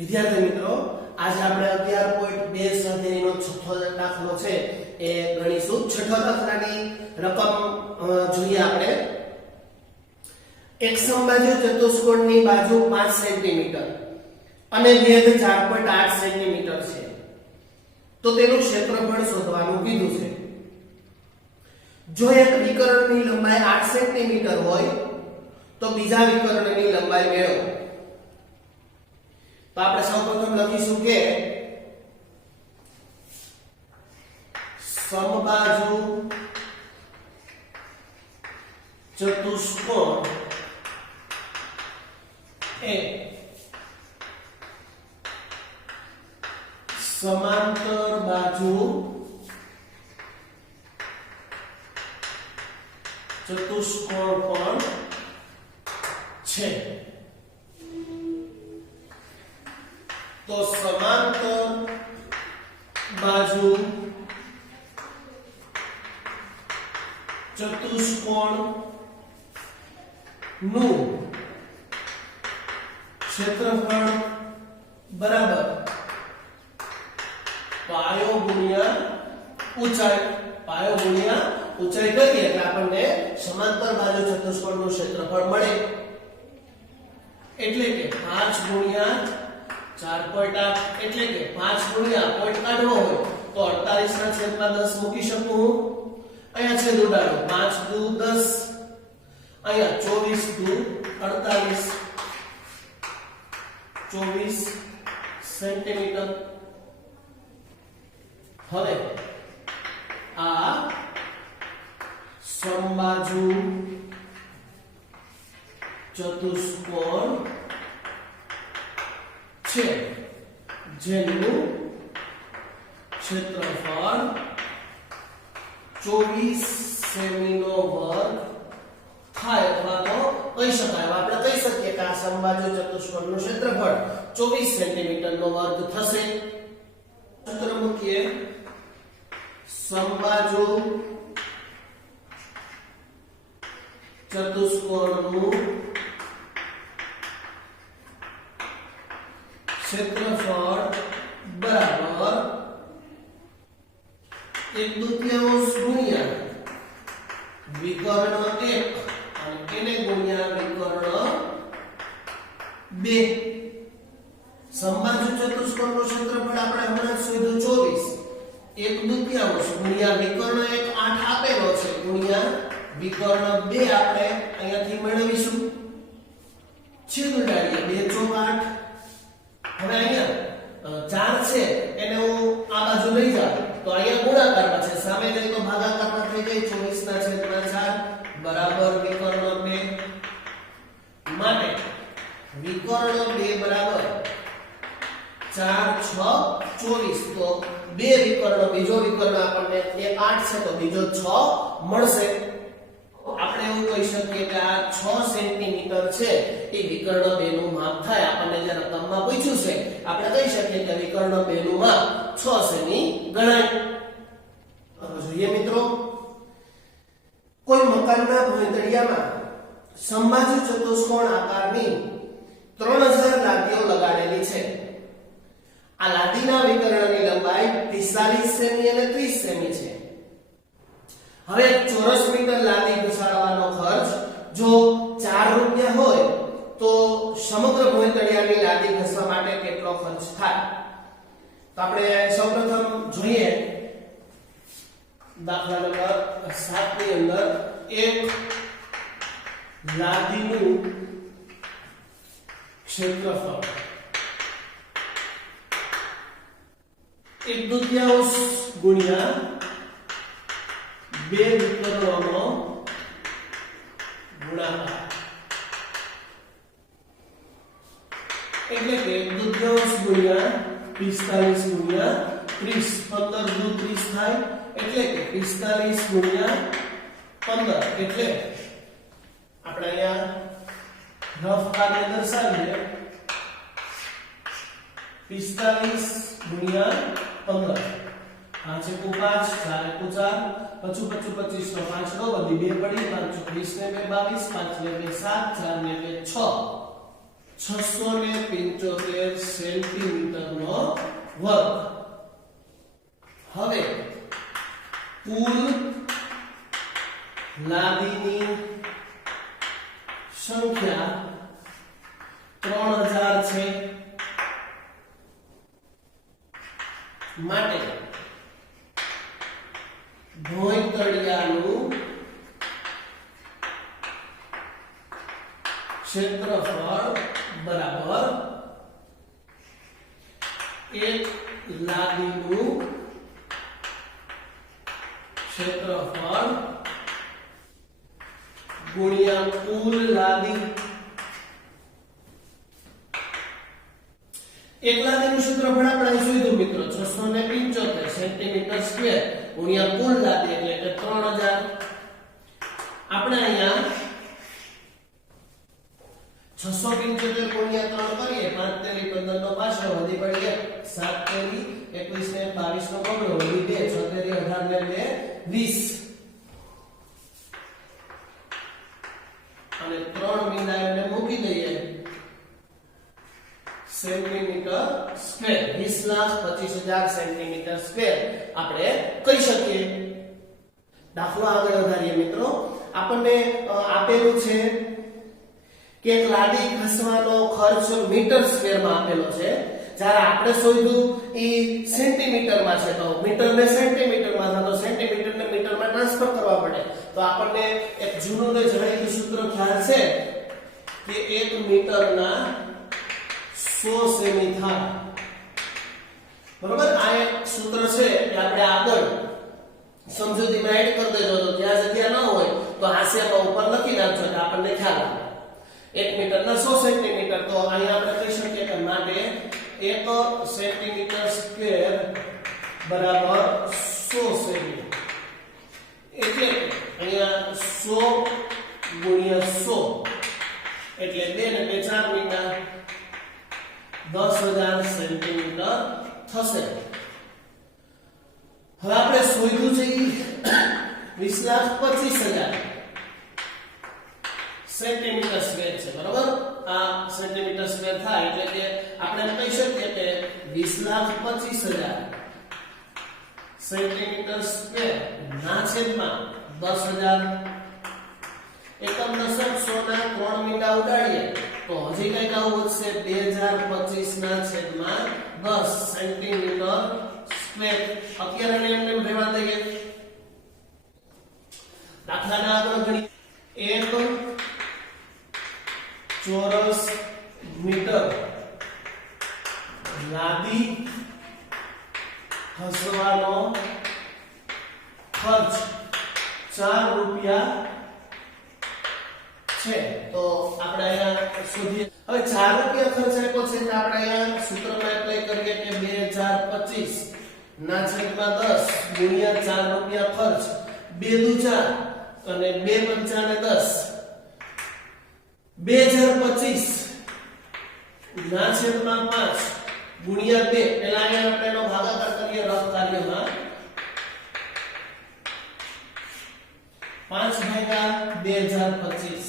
વિદ્યાર્થી મિત્રો આજે આપણે 11.2 સ્વાધ્યાયનો છઠ્ઠો દાખલો છે એ ગણીશું। છઠ્ઠો દાખલાની રકમ જોઈએ આપણે। એક સમબાજુ ચતુષ્કોણની બાજુ 5 સેન્ટીમીટર અને વેધ 4.8 સેન્ટીમીટર છે તો તેનું ક્ષેત્રફળ શોધવાનું કીધું છે। જો એક વિકર્ણની લંબાઈ 8 સેન્ટીમીટર હોય તો બીજા વિકર્ણની લંબાઈ મેળવો। तो આપણે સૌપ્રથમ લખીશું કે સમબાજુ ચતુષ્કોણ એ સમાંતર બાજુ ચતુષ્કોણ પણ છે। तो समांतर बाजू चतुष्कोण नु क्षेत्रफल बराबर पायो गुणिया ऊंचाई। पायो गुणिया ऊंचाई करीए એટલે આપણને સમાંતર બાજુ ચતુષ્કોણનું ક્ષેત્રફળ મળે। એટલે કે 5 ગુણ્યા 4.8 એટલે કે 5 ગુણ્યા પોઈન્ટ કાઢવો હોય તો 48 ના છેદમાં 10 મૂકી શકું હું। અહીંયા છેદ ઉડાડો 5 દુ 10 અહીંયા 24 દુ 48 24 સેન્ટીમીટર। હવે આ સમબાજુ ચતુષ્કોણ છે જેનું ક્ષેત્રફળ 24 સેમીનો વર્ગ થાય અથવા તો કહી શકાય। આપણે કહી શકીએ કે આ સમબાજુ ચતુષ્કોણનું ક્ષેત્રફળ 24 સેન્ટીમીટરનો વર્ગ થશે। સૂત્ર મૂકીએ સમબાજુ ચતુષ્કોણનું क्षेत्रफल बराबर 1/2 गुणिया विकर्ण 1 અને એને ગુણ્યા વિકર્ણ 2। સમબાજુ ચતુષ્કોણનું ક્ષેત્રફળ આપણે હમણાં શોધ્યું 24 1/2 ગુણ્યા વિકર્ણ 1 8 આપેલો છે ગુણ્યા વિકર્ણ 2 આપણે અહીંયાથી મેળવીશું। છેદ ઉડાડીએ 2 ચોક 8। હવે અહીંયા 4 છે એને હું આ બાજુ લઈ જાઉં તો અહીંયા ગુણાકારમાં છે સામે જઈ તો ભાગાકારમાં થઈ જાય 24 ના છેદમાં 4 બરાબર વિકર્ણ 2 માટે વિકર્ણ 2 બરાબર 4 6 24 તો બે વિકર્ણ બીજો વિકર્ણ આપણને એક 8 છે તો બીજો 6 મળશે। આપણે એવું કહી શકીએ કે આ 6 સેન્ટીમીટર છે એ વિકર્ણ 2 નું માપ થાય। આપણને જે રકમમાં પૂછ્યું છે આપણે કહી શકીએ કે વિકર્ણ 2 નું માપ 6 સેમી ગણાય। હવે જોઈએ મિત્રો કોઈ મકાનના ભોંયતળિયામાં સમબાજુ ચતુષ્કોણ આકારની 3000 લાદીઓ લગાડેલી છે। આ લાદીના વિકર્ણની લંબાઈ 45 સેમી અને 30 સેમી છે। હવે ચોરસ મીટર લાદી ઘસાડવાનો ખર્ચ જો 4 રૂપિયા હોય તો સમગ્ર ભોંયતળિયાની લાદી ઘસવા માટે કેટલો ખર્ચ થાય? તો આપણે સૌપ્રથમ જોઈએ દાખલા નંબર 7 ની અંદર એક લાદીનું ક્ષેત્રફળ 1/2 ગુણ્યા 2 વિકર્ણોનો ગુણાકાર એટલે કે 1/2 ગુણ્યા 45 ગુણ્યા 30 15 દુ 30 થાય એટલે કે 45 ગુણ્યા 15 એટલે આપણે અહીંયા રફ કાર્ય દર્શાવીએ 45 ગુણ્યા 15 5 × 5 4 × 4 पचू पचू 25 નો 5 નો વધી 2 પડી 5 20 ને 2 22 5 ને 2 7 4 ને 2 6 675 સેન્ટીમીટરનો વર્ગ. હવે કુલ લાદીની સંખ્યા 3000 છે. માટે ભોંયતળિયાનું ક્ષેત્રફળ બરાબર એક લાદીનું ક્ષેત્રફળ ગુણ્યા કુલ લાદી. એક લાદીનું ક્ષેત્રફળ આપણે શોધ્યું મિત્રો 675 સેન્ટીમીટર સ્ક્વેર ગુણ્યા કુલ લાદી એટલે કે 3000. આપણે અહીંયા 675 ગુણ્યા 3 કરીએ 5 તેરી 15 નો પાછો વધી પડીએ 7 તેરી 21 ને 22 નો બગડો વધી 2 6 તેરી 18 ને 2 20 અને 3 મીંડાને મૂકી દઈએ સેન્ટીમીટર સ્ક્વેર 20,25,000 સેન્ટીમીટર સ્ક્વેર આપણે કહી શકીએ. દાખલો આગળ વધારીએ મિત્રો. આપણને આપેલું છે કે એક લાદી ઘસવાનો ખર્ચ મીટર સ્ક્વેરમાં આપેલો છે. જ્યારે આપણે શોધ્યું એ સેન્ટીમીટરમાં છે તો મીટરને સેન્ટીમીટરમાં થતો સેન્ટીમીટરને મીટરમાં ટ્રાન્સફર કરવા પડે. તો આપણને એક જૂનું ને જાણીતું સૂત્ર ખ્યાલ છે કે 1 મીટરના 100 સેમી થાય. બરોબર. આ એક સૂત્ર છે કે આપણે આગળ સમજૂતીમાં એડ કરી દેજો તો ત્યાં જગ્યા ન હોય તો હાંસિયામાં ઉપર લખી નાખજો એટલે આપણને ખ્યાલ આવે. 1 મીટરના 100 સેન્ટીમીટર તો અહીંયા આપણે કહી શકીએ કે માટે 1 સેન્ટીમીટર સ્ક્વેર બરાબર 100 સેમી. એટલે અહીંયા 100 ગુણ્યા 100 એટલે 2 ને 2 4 મીટર 10,000 સેન્ટીમીટર થશે. હવે આપણે શોધ્યું છે 20,25,000 સેન્ટીમીટર સ્ક્વેર છે. બરોબર. આ સેન્ટીમીટર સ્ક્વેર થાય એટલે કે આપણે કહી શકીએ કે 20,25,000 સેન્ટીમીટર સ્ક્વેર ના છેદમાં 10,000. એકમ દશક 100 ના 3 મીંડા ઉડાડીએ તો હજી કઈક આવું વધશે 2025 ના છેદમાં 10 સેન્ટીમીટર સ્ક્વેર. અત્યારે એમને રહેવા દઈએ. દાખલાના આગળ ગણી 1 ચોરસ મીટર લાદી ઘસવાનો ખર્ચ 4 રૂપિયા છે. તો આપણે અહીંયા શોધીએ. હવે 4 રૂપિયા ખર્ચ આપ્યો છે એટલે આપણે અહીંયા સૂત્રમાં એપ્લાય કરીએ કે 2025 ના છેદમાં 10 ગુણ્યા 4 રૂપિયા ખર્ચ 2 દુ 4 અને 2 પંચા ને 10 2025 ના છેદમાં 5 ગુણ્યા 2 પહેલા અહીંયા આપણે એનો ભાગાકાર કરીએ રફ કાર્યમાં 5 ભાગ્યા 2025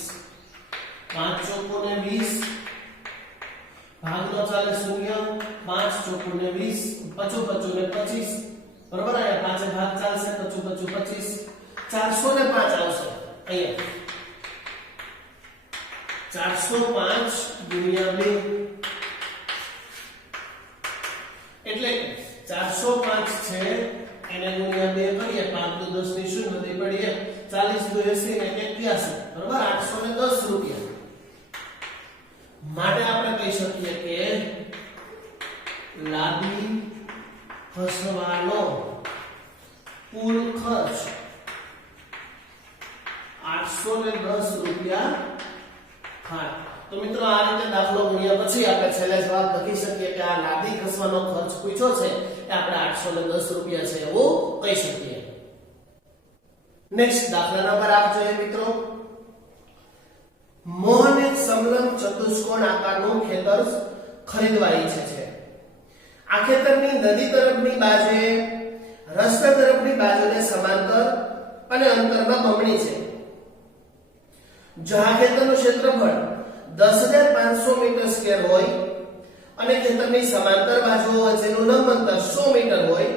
5 ચોકો ને 20 ભાગનો ચાલે 0 5 ચોકો ને 20 55 ને 25 બરોબર. અહીંયા 5 ભાગ ચાલશે 55 25 405 આવશે. અહીંયા 405 ગુણ્યા 2 એટલે 405 છે એને ગુણ્યા 2 કરીએ 5 દુ 10 ની 0 વધી પડીએ 40 દુ 80 ને 81 બરોબર 810 રૂપિયા. માટે આપણે કહી શકીએ કે લાદી ઘસવાનો કુલ ખર્ચ 810 રૂપિયા થાય. તો મિત્રો આ રીતે દાખલો ગણ્યા પછી આપણે છેલ્લે જવાબ લખી શકીએ કે આ લાદી ઘસવાનો ખર્ચ પૂછ્યો છે એ આપણે 810 રૂપિયા છે એવું કહી શકીએ. નેક્સ્ટ દાખલા નંબર 8 જોઈએ મિત્રો. મોહન એક સમલંબ ચતુષ્કોણ આકારનું ખેતર ખરીદવા ઈચ્છે છે. આ ખેતરની નદી તરફની બાજુએ રસ્તા તરફની બાજુને સમાંતર અને અંતરમાં બમણી છે. જો આ ખેતરનું ક્ષેત્રફળ 10,500 મીટર સ્ક્વેર હોય અને ખેતરની સમાંતર બાજુઓ વચ્ચેનું લંબ અંતર 100 મીટર હોય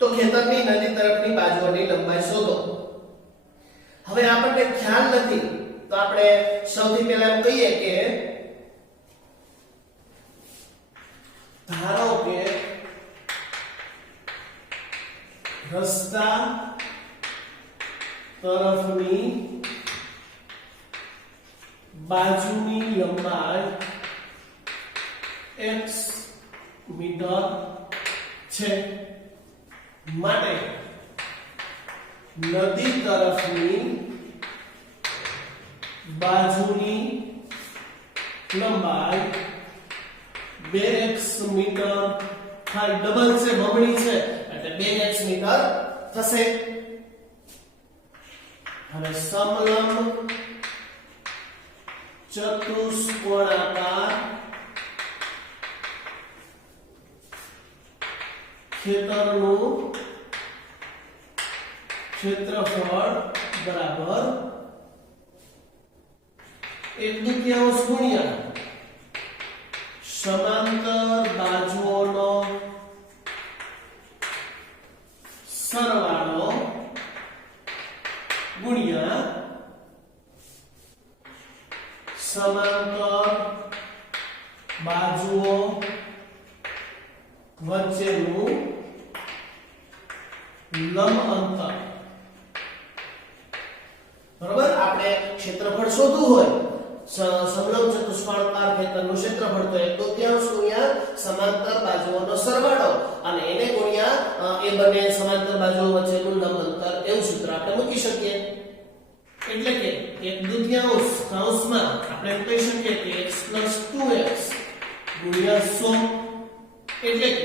તો ખેતરની નદી તરફની બાજુઓની લંબાઈ શોધો. હવે આપણને ખ્યાલ નથી તો આપણે સૌથી પહેલા એમ કહીએ કે ધારો કે રસ્તા તરફની બાજુની લંબાઈ x મીટર છે માટે નદી તરફની બાજુની લંબાઈ 2x મીટર થાય. ડબલ છે, બમણી છે એટલે 2x મીટર થશે. હવે સમલંબ ચતુષ્કોણાકાર ખેતરનું ક્ષેત્રફળ બરાબર 1/2 ગુણ્યા સમાંતર બાજુઓનો સરવાળો ગુણ્યા સમાંતર બાજુઓ વચ્ચેનું લંબ અંતર. બરાબર, આપણે ક્ષેત્રફળ શોધવું હોય સમલંબ ચતુષ્કોણાકાર ખેતરનું ક્ષેત્રફળ તો 1/2 ગુણ્યા સમાંતર બાજુઓનો સરવાળો અને એને ગુણ્યા એ બંને સમાંતર બાજુઓ વચ્ચેનું લંબ અંતર એવું સૂત્ર આપણે મૂકી શકીએ. એટલે કે 1/2 કૌંસમાં આપણે કહી શકીએ કે x + 2x ગુણ્યા 100 એટલે કે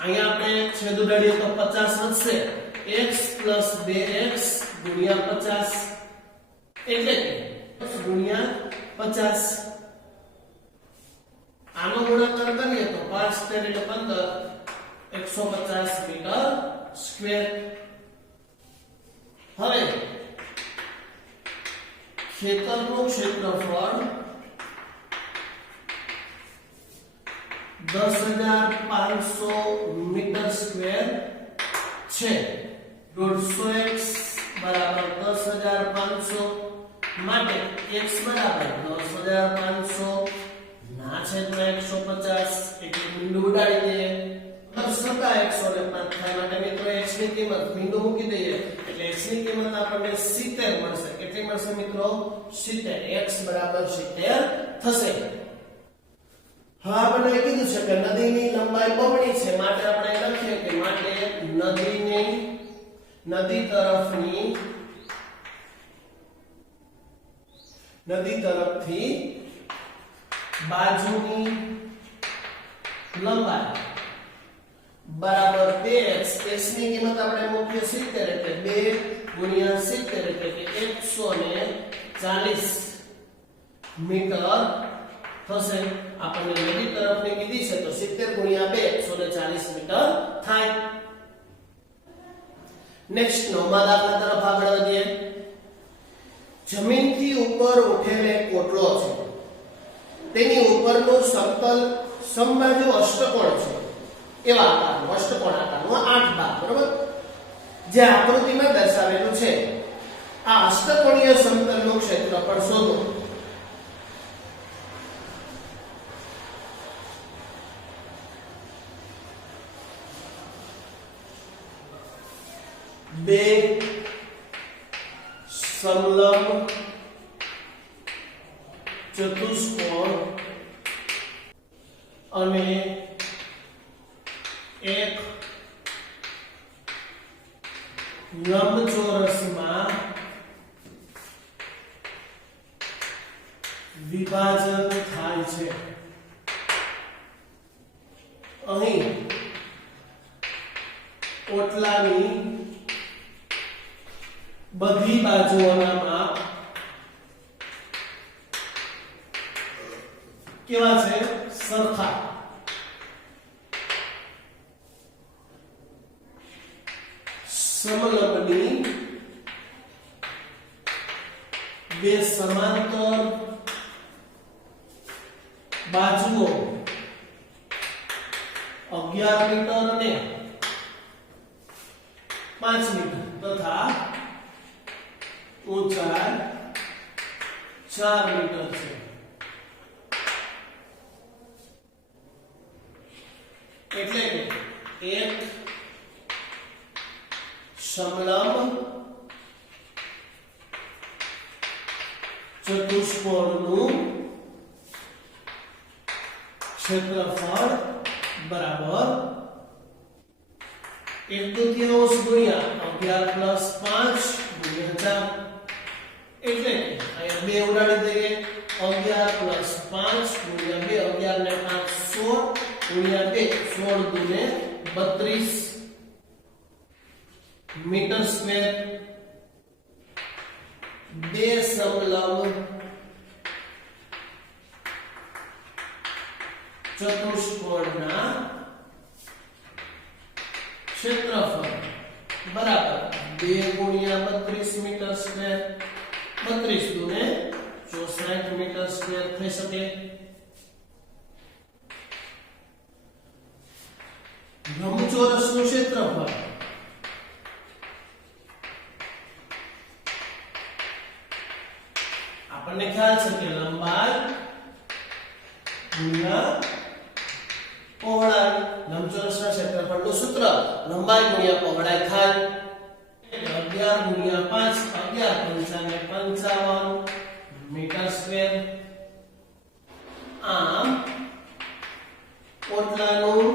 અહીંયા આપણે છેદ ઉડાડીએ તો 50 વધશે. x + 2x ગુણ્યા 50 એટલે કે ગુણ્યા 50. આનો ગુણાકાર કરીએ તો 5 * 13 = 15 150 મીટર સ્ક્વેર. હવે ખેતરનું ક્ષેત્રફળ 10,500 મીટર સ્ક્વેર છે. 150x બરાબર 10,500 માટે x બરાબર 10,500 ના છેદમાં 150 એટલે બિંદુ ઉડાડી દઈએ. 100 થાય માટે મિત્રો x ની કિંમત બિંદુ મૂકી દઈએ એટલે x ની કિંમત આપણને 70 મળશે. કેટલી મળશે મિત્રો? 70. x બરાબર 70 થશે. હવે આપણે કીધું છે કે નદીની લંબાઈ બમણી છે માટે આપણે લખીએ કે માટે નદી તરફથી બાજુની લંબાઈ બરાબર 2x. x ની કિંમત આપણે મૂકીએ 70 એટલે 2 * 70 એટલે કે 140 મીટર થશે. આપણને નદી તરફની કીધી છે તો 70 * 2 140 મીટર થાય. નેક્સ્ટ 9મા દાખલા તરફ આગળ વધીએ. જમીનથી ઉપર ઉઠેલ એક કોટલો છે. તેની ઉપરનું સમતલ સમબાજુ અષ્ટકોણ છે. એવા આકારનું અષ્ટકોણ આકારનું 8 ભાગ. બરોબર, જે આકૃતિમાં દર્શાવેલું છે. આ અષ્ટકોણીય સમતલનું ક્ષેત્રફળ શોધો. બે સમલંબ ચતુષ્કોણ અને એક લંબચોરસમાં વિભાજન થાય છે. અહીં કોટલાની બધી બાજુઓના માપ કેવા છે? સરખા. સમલંબની બે સમાંતર બાજુઓ 11 મીટર અને 5 મીટર તથા ઊંચાઈ 4 મીટર છે. એટલે કે એક સમલંબ ચતુષ્કોણનું ક્ષેત્રફળ બરાબર 1/2 ગુણ્યા 11 + 5 ગુણ્યા 4. એટલે અહીંયા 2 ઉડાડી દઈએ. 11 + 5 ગુણ્યા 2, 11 ને 5 16 ગુણ્યા 2, 16 દુને 32 મીટર સ્ક્વેર. બે સમલંબ ચતુષ્કોણના ક્ષેત્રફળ બરાબર 2 ગુણ્યા 32 મીટર સ્ક્વેર. 32 દુને 64 મીટર સ્ક્વેર થઈ શકે. લંબચોરસનું ક્ષેત્રફળ આપણને ખ્યાલ છે કે લંબાઈ ગુણ્યા પહોળાઈ. લંબચોરસના ક્ષેત્રફળનું સૂત્ર લંબાઈ ગુણ્યા પહોળાઈ થાય. 11 ગુણ્યા 5 11 55 મીટર સ્ક્વેર. આમ ઓટલાનું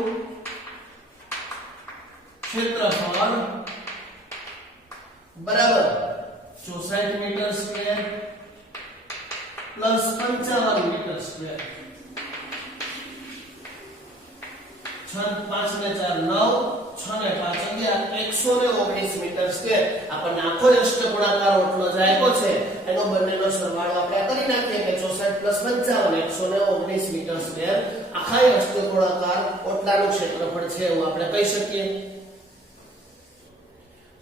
ક્ષેત્રફળ બરાબર 64 metre square plus 55 metre square. 6 5 ને 4 9, 6 ને 5 11, 119 મીટર સ્ક્વેર. આપણને આખો અષ્ટકોણાકાર ઓટલો જે આપ્યો છે એનો બંનેનો સરવાળો આપણે કરી નાખીએ કે 64 + 55 119 મીટર સ્ક્વેર આખા અષ્ટકોણાકાર ઓટલાનું ક્ષેત્રફળ છે એવું આપણે કહી શકીએ.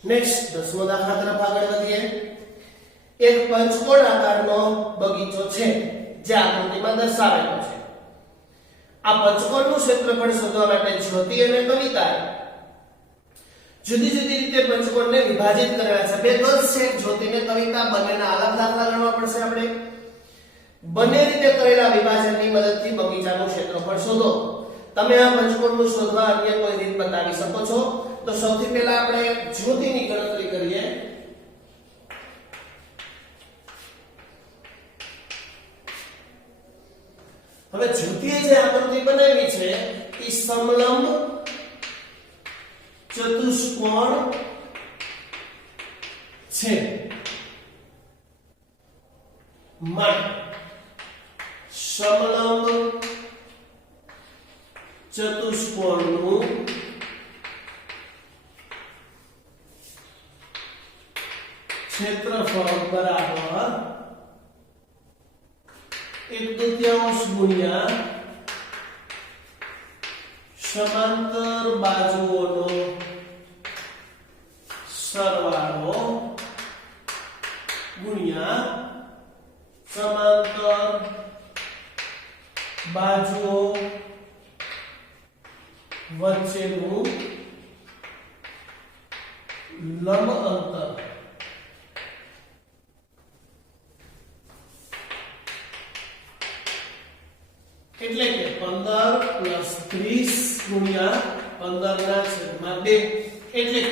નેક્સ્ટ 10મો દાખલા તરફ આગળ વધીએ. એક પંચકોણ આકારનો બગીચો છે જે આકૃતિમાં દર્શાવેલો છે. આ પંચકોણનું ક્ષેત્રફળ શોધવા માટે જ્યોતિ અને કવિતાએ જુદી જુદી રીતે પંચકોણને વિભાજિત કરેલા છે. બે ગર્લ્સ છે, જ્યોતિ અને કવિતા, બંનેના અલગ દાખલા ગણવા પડશે આપણે. બંને રીતે કરેલા વિભાજનની મદદથી બગીચાનું ક્ષેત્રફળ શોધો. તમે આ પંચકોણનું શોધવા અન્ય કોઈ રીત બતાવી શકો છો? તો સૌથી પહેલા આપણે જ્યોતિની ગણતરી કરીએ. હવે જ્યોતિએ જે આકૃતિ બનાવી છે એ સમલંબ ચતુષ્કોણ છે. માટે સમલંબ ચતુષ્કોણનું ક્ષેત્રફળ બરાબર 1/2 ગુણ્યા સમાંતર બાજુઓનો સરવાળો ગુણ્યા સમાંતર બાજુઓ વચ્ચેનું લંબ અંતર. એટલે કે 15 + 30 ગુણ્યા 15/2 એટલે કે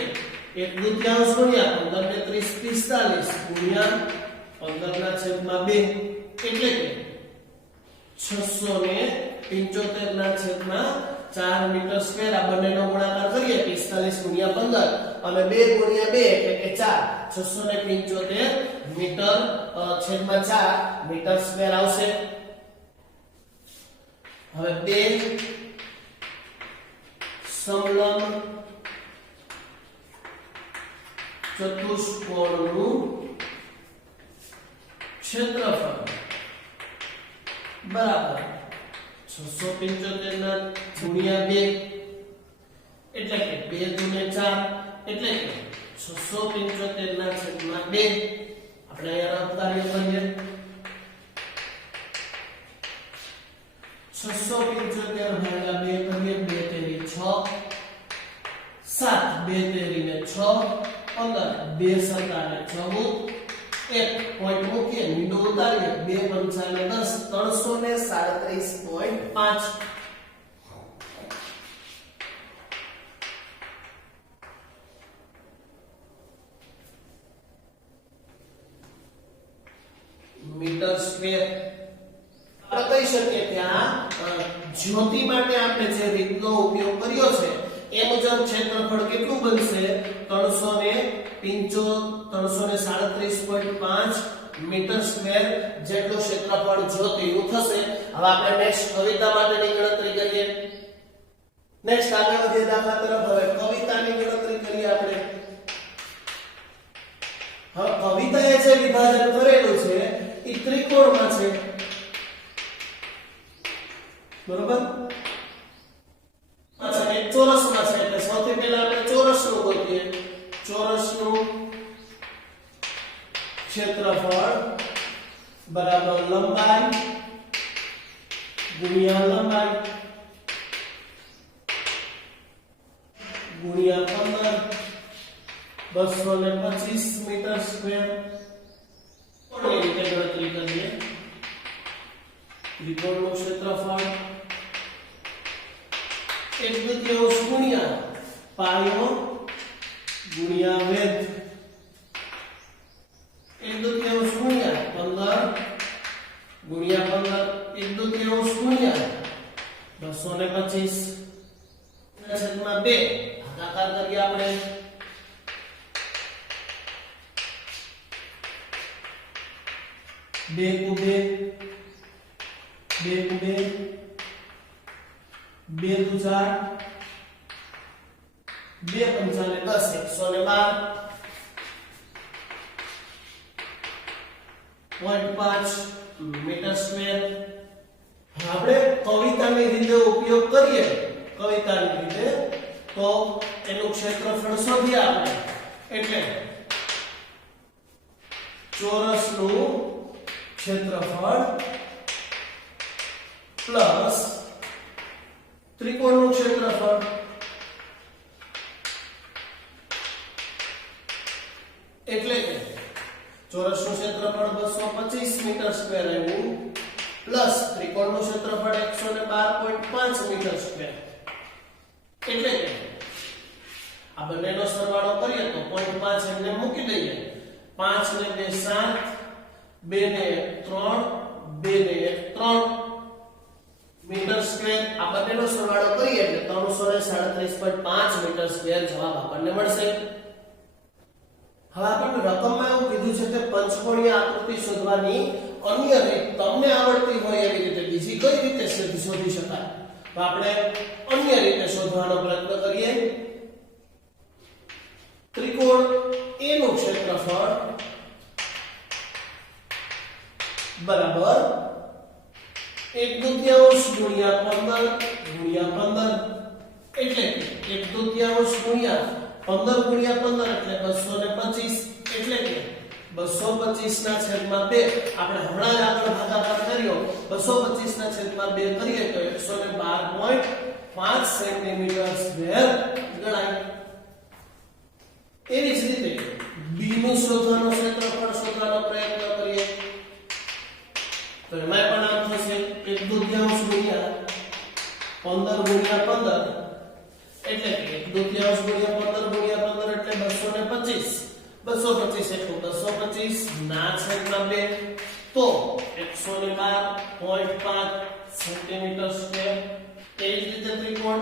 1/2 ગુણ્યા 15 ને 30 45 ગુણ્યા 15/2 એટલે કે 675/4 મીટર સ્ક્વેર. આ બંનેનો ગુણાકાર કરીએ 45 ગુણ્યા 15 અને 2 ગુણ્યા 2 એટલે કે 4 675 મીટર છેદમાં 4 મીટર સ્ક્વેર આવશે. હવે બે સમલંબ ચતુષ્કોણનું ક્ષેત્રફળ બરાબર 675 ના ગુણ્યા 2 એટલે કે 2 દુને 4 એટલે કે 675 ના છેદમાં 2. આપણે અહીંયા રફતારી કરીએ 675 ભાગ્યા 2 કરીએ 2 તેરી 6 7 2 તેરી ને 6 15 2 સત્તા ને 14 એક પોઈન્ટ મૂકીએ મીંડો ઉતારીએ 2 પંચા ને 10 337.5 મીટર સ્ક્વેર. આપણે કહી શકીએ કે આ જ્યોતિ માટે આપણે જે રીતનો ઉપયોગ કર્યો છે એ મુજબ ક્ષેત્રફળ કેટલું બનશે 337.5 મીટર સ્ક્વેર જેટલું ક્ષેત્રફળ જ્યોતિનું થશે. હવે આપણે નેક્સ્ટ કવિતા માટેની ગણતરી કરીએ. નેક્સ્ટ આગળ વધીએ દાખલા તરફ. હવે કવિતાની ગણતરી કરીએ આપણે. હવે કવિતાએ જે વિભાજન કરેલું છે એ ત્રિકોણમાં છે, બરોબર? અચ્છા, એક ચોરસમાં છે એટલે સૌથી પહેલા આપણે ચોરસનું ગોતીએ. ચોરસનું ક્ષેત્રફળ બરાબર લંબાઈ ગુણ્યા લંબાઈ ગુણ્યા 15 225 મીટર સ્ક્વેર. કોની રીતે ગણતરી કરીએ? ત્રિકોણનું ક્ષેત્રફળ 1/2 ગુણ્યા પાયો ગુણ્યા વેધ 1/2 ગુણ્યા 15 ગુણ્યા 15 1/2 ગુણ્યા 225 છેદમાં 2 ભાગાકાર કરીએ આપણે. 2 × 2 2 × 2 2 × 4 2 પંચા ને 10 112.5 મીટર સ્ક્વેર. આપણે કવિતાની રીતે ઉપયોગ કરીએ કવિતાની રીતે તો એનું ક્ષેત્રફળ શોધીએ આપણે. એટલે ચોરસનું ક્ષેત્રફળ પ્લસ ત્રિકોણનું ક્ષેત્રફળ એટલે કે ચોરસનું ક્ષેત્રફળ 225 મીટર સ્ક્વેર આવ્યું પ્લસ ત્રિકોણનું ક્ષેત્રફળ 112.5 મીટર સ્ક્વેર એટલે કે આ બંનેનો સરવાળો કરીએ તો 0.5 એમને મૂકી દઈએ. 5 ને 2 7 2 ને 3 2 ને 3 મીટર સ્ક્વેર. આ બંનેનો સરવાળો કરીએ એટલે 337.5 મીટર સ્ક્વેર જવાબ આપણને મળશે. હવે આપણને રકમમાં એવું કીધું છે કે પંચકોણીય આકૃતિ શોધવાની અન્ય રીત તમને આવડતી હોય એવી રીતે બીજી કઈ રીતે શોધી શકાય તો આપણે અન્ય રીતે શોધવાનો પ્રયત્ન કરીએ. ત્રિકોણ A નું ક્ષેત્રફળ બરાબર 1/2 ગુણ્યા 15 ગુણ્યા 15 એટલે 1/2 ગુણ્યા 15 ગુણ્યા 15 એટલે 225 એટલે કે 225 ના છેદમાં 2 આપણે હમણાં જ આગળ ભાગાકાર કર્યો 225 ના છેદમાં 2 કરીએ તો 112.5 સેન્ટીમીટર સ્ક્વેર ગણાય. એવી જ રીતે B નું શોધવાનું ક્ષેત્રફળ શોધવાનો પ્રયત્ન કરીએ તો એમાં પણ આમ થશે 1/2 ગુણ્યા 15 ગુણ્યા 15 એટલે કે 1/2 ગુણ્યા 15 ગુણ્યા 15 એટલે 225 225 એટલે 225 ના છેદમાં 2 તો 112.5 સેન્ટીમીટર સ્ક્વેર. એ જ રીતે ત્રિકોણ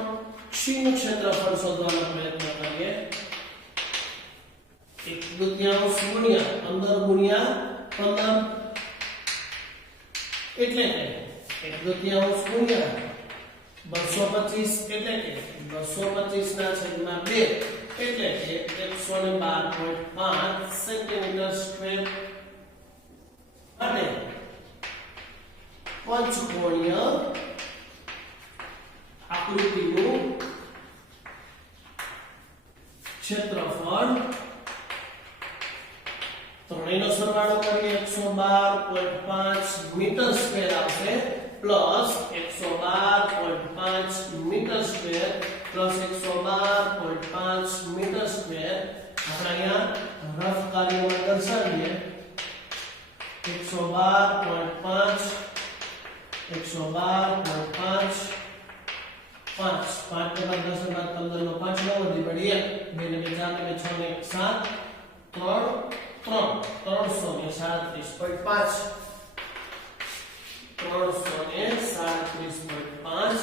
C નું ક્ષેત્રફળ શોધવાનો પ્રયત્ન કરીએ. 1/2 ગુણ્યા 15 ગુણ્યા 15 એટલે કે 1/2 ગુણ્યા 225 એટલે કે 225 ના છેદમાં 2 એટલે કે 112.5 સેન્ટીમીટર સ્ક્વેર. અને પંચકોણીય આકૃતિનું ક્ષેત્રફળ 3 ત્રણેયનો સરવાળો કરીએ 112.5 મીટર સ્ક્વેર આવશે plus 112.5 metre square plus 112.5 metre square. આપણે અહીંયા રફ કાર્યમાં દર્શાવીએ 112.5 112.5 5 5 के बाद 10 के बाद 15 નો 5 નો વધી પડી 1 2 ને 4 ને 6 ને 7 3 337.5 337.5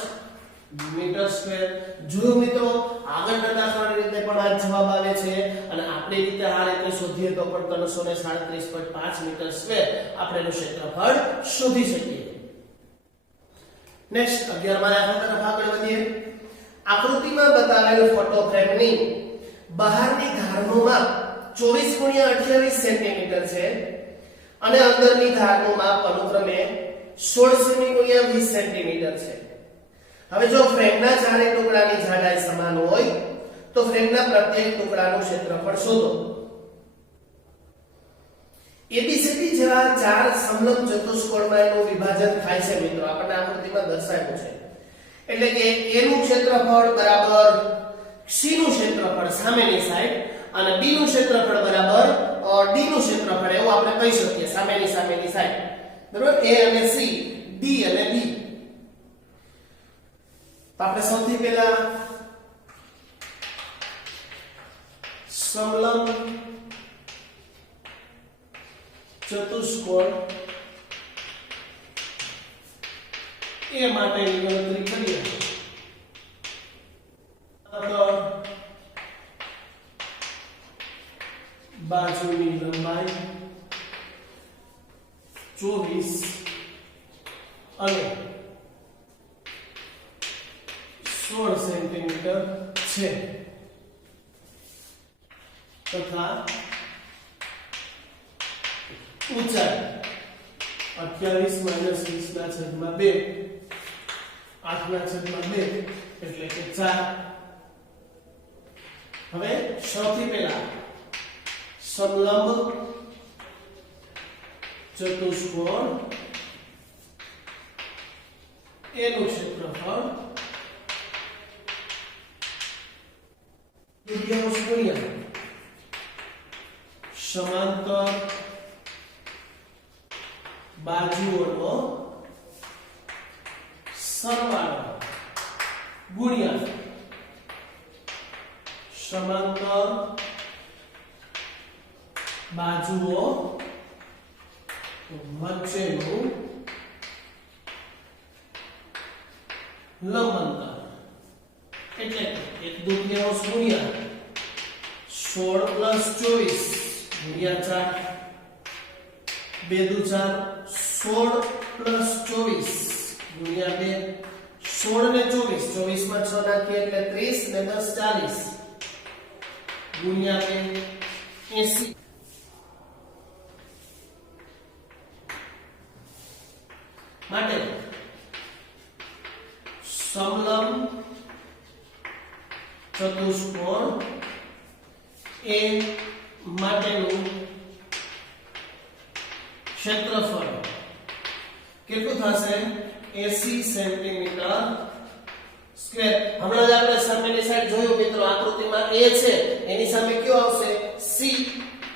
મીટર સ્ક્વેર. જો મિત્રો આગળના દાખલાની રીતે પણ આ જવાબ આવે છે અને આપણી રીતે આ રીતે શોધીએ તો પણ 337.5 મીટર સ્ક્વેર આપણે એનું ક્ષેત્રફળ શોધી શકીએ. નેક્સ્ટ 11મા દાખલા તરફ આગળ વધીએ. આકૃતિમાં બતાવેલ ફોટો ફ્રેમની બહારની ધારનું માપ 24x28 સેન્ટીમીટર છે અને અંદરની ધારનું માપ અનુક્રમે 16 સેમી × 20 સેન્ટીમીટર છે. હવે જો ફ્રેમના ચારે ટુકડાની જાડાઈ સમાન હોય તો ફ્રેમના પ્રત્યેક ટુકડાનું ક્ષેત્રફળ શોધો. ABCD જેવા ચાર સમલંબ ચતુષ્કોણમાં એનું વિભાજન થાય છે મિત્રો, આપણને આકૃતિમાં દર્શાવ્યું છે. એટલે કે A નું ક્ષેત્રફળ બરાબર C નું ક્ષેત્રફળ સામેની સાઈડ અને B નું ક્ષેત્રફળ બરાબર D નું ક્ષેત્રફળ એવું આપણે કહી શકીએ સામેની સાઈડ. બરાબર? A અને C, D અને B. તો આપણે સૌથી પહેલા સમલંબ ચતુષ્કોણ એ માટેની ગણતરી કરીએ. બાજુની લંબાઈ 24 અને 16 સેન્ટીમીટર છે તથા ઊંચાઈ 28 - 20/2 8/2 એટલે કે 4. હવે સૌથી પહેલા સમલંબ ચતુષ્કોણ એનું ક્ષેત્રફળ સમાંતર બાજુઓનો સરવાળો ગુણ્યા સમાંતર બાજુઓ વચ્ચેનું લંબ અંતર. એટલે 1/2 ગુણ્યા 16 + 24 ગુણ્યા 4 2 × 4 16 + 24 ગુણ્યા 2 16 ને 24 24 માં 6 નાખીએ એટલે 30 ને 10 40 ગુણ્યા 2 80. માટે સમલંબ ચતુષ્કોણ એ માટેનું ક્ષેત્રફળ કેટલું થશે 80 સેન્ટીમીટર સ્ક્વેર. હમણાં જ આપણે સામેની સાઈડ જોયું મિત્રો, આકૃતિમાં A છે એની સામે કયો આવશે C.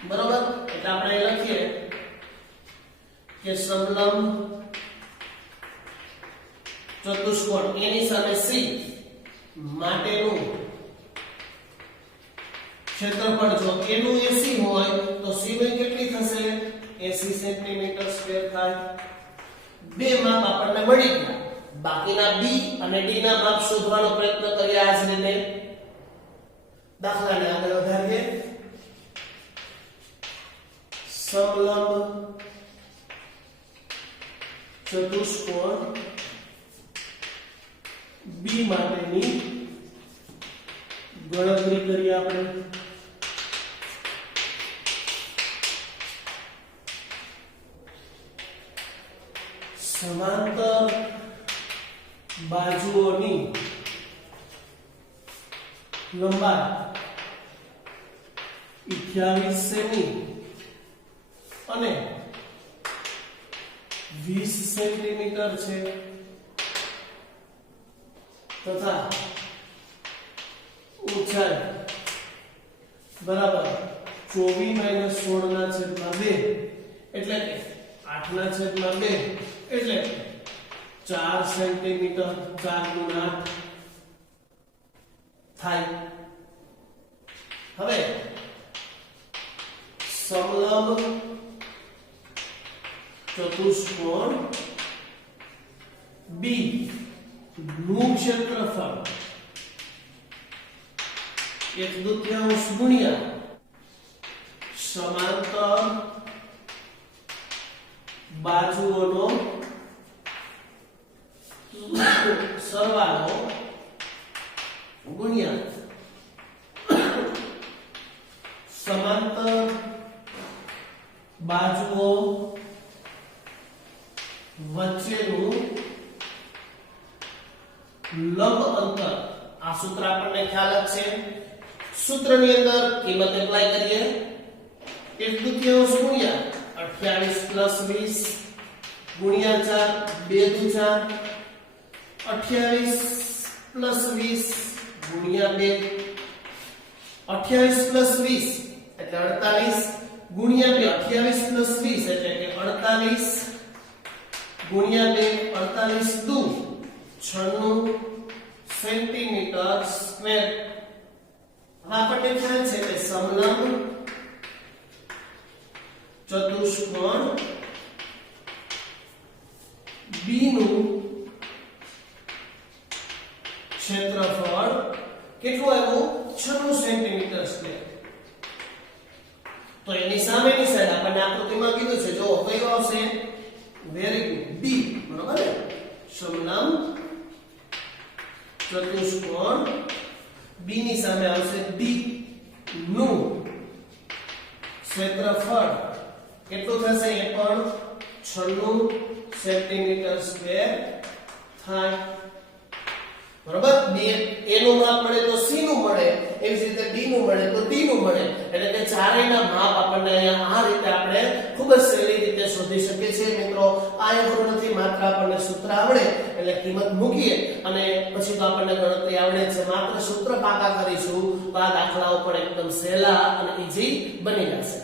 બરોબર? એટલે આપણે લખીએ કે સમલંબ ચતુષ્કોણ એની સામે C માટેનું ક્ષેત્રફળ જો A નું 80 હોય તો C ની કેટલી થશે 80 સેન્ટીમીટર સ્ક્વેર થાય. બે માપ આપણને મળી ગયા. બાકીના B અને D ના માપ શોધવાનો પ્રયત્ન કરીએ આ જ રીતે. દાખલાને આગળ વધારીએ. સમલંબ ચતુષ્કોણ B માટેની ગણતરી કરીએ આપણે. સમાંતર બાજુઓની લંબાઈ 28 સેમી અને 20 સેન્ટીમીટર છે તથા ઊંચાઈ બરાબર 24 - 16/2 એટલે કે 8/2 એટલે કે 4 સેન્ટીમીટર 4 × 8 થાય. હવે સમલંબ ચતુષ્કોણ B નું ક્ષેત્રફળ 1/2 ગુણ્યા સમાંતર બાજુઓનો સરવાળો ગુણ્યા સમાંતર બાજુઓ વચ્ચેનું લંબ અંતર. આ સૂત્ર આપણને ખ્યાલ જ છે. સૂત્રની અંદર કિંમત એપ્લાય કરીએ. 1/2 ગુણ્યા 28 + 20 ગુણ્યા 4 2 × 4 28 + 20 ગુણ્યા 2 28 + 20 એટલે 48 ગુણ્યા 2 28 + 20 એટલે કે 48 ગુણ્યા 2 48 દુ 96 સેન્ટીમીટર સ્ક્વેર. આપણને ખ્યાલ છે કે સમલંબ ચતુષ્કોણ B નું ક્ષેત્રફળ કેટલું આવ્યું 96 સેન્ટીમીટર સ્ક્વેર. તો એની સામેની સાઈડ આપણને આકૃતિમાં કીધું છે જો કયો આવશે વેરી ગુડ D બરોબર ને. સમલંબ ચતુષ્કોણ B ની સામે આવશે D નું ક્ષેત્રફળ કેટલું થશે એ પણ 96 સેન્ટીમીટર સ્ક્વેર થાય. બરોબર. બે A નું માપ મળે તો C નું મળે, એવી જ રીતે B નું મળે તો D નું મળે. એટલે કે ચારેયના માપ આપણને અહીંયા આ રીતે આપણે ખૂબ જ સહેલી રીતે શોધી શકીએ છીએ. મિત્રો આ એવું નથી, માત્ર આપણને સૂત્ર આવડે એટલે કિંમત મૂકીએ અને પછી તો આપણને ગણતરી આવડે છે. માત્ર સૂત્ર પાકા કરીશું તો આ દાખલાઓ પણ એકદમ સહેલા અને ઈઝી બની જશે.